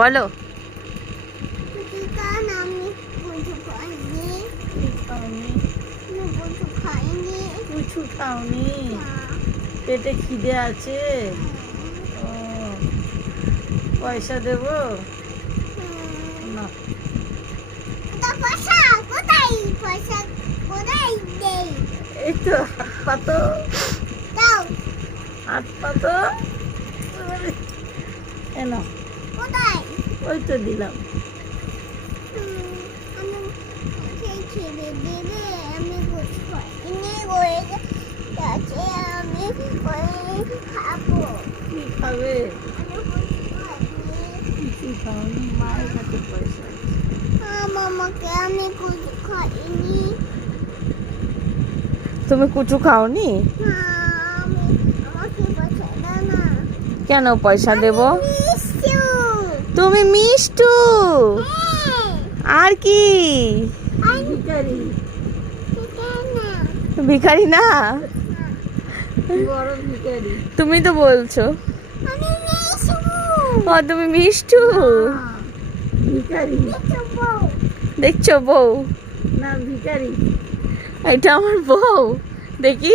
বলো। কিছু খাওনি? পেটে খিদে আছে? ও, পয়সা দেবো না? এই তো হাত পাতো, হাত পাতো। এনো, ওই তো দিলাম। কি খাবে? কিছু খাওনি? মায়ের কাছে পয়সা আছে। তুমি কুচু খাওনি? কেন পয়সা দেব? তুমি মিষ্টু? আর কি? ভিখারি? ভিখারি না, বড় ভিখারি। তুমি তো বলছো ও তুমি মিষ্টু। ভিখারি দেখছো বউ না ভিখারি? এটা আমার বউ। দেখি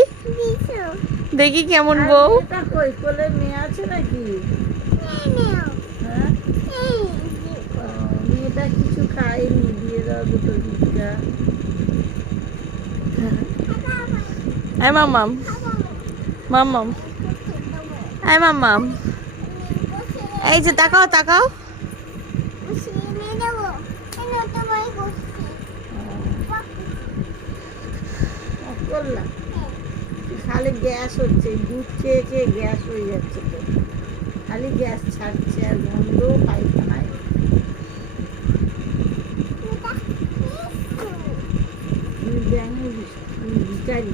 দেখি কেমন বউ। কই কোলে মেয়ে আছে নাকি? মেয়েটা কিছু খায়নি, দিয়ে দাও দুটো ভিক্ষা। আয় মাম্মাম, মাম্মাম, আয় মাম্মাম। এই যে তাকাও তাকাও। করলাম খালি গ্যাস হচ্ছে, দুধ খেয়ে খেয়ে গ্যাস হয়ে যাচ্ছে তো, খালি গ্যাস ছাড়ছে আর গন্ধ পায়খানায়। ব্যাঙের ভিখারি।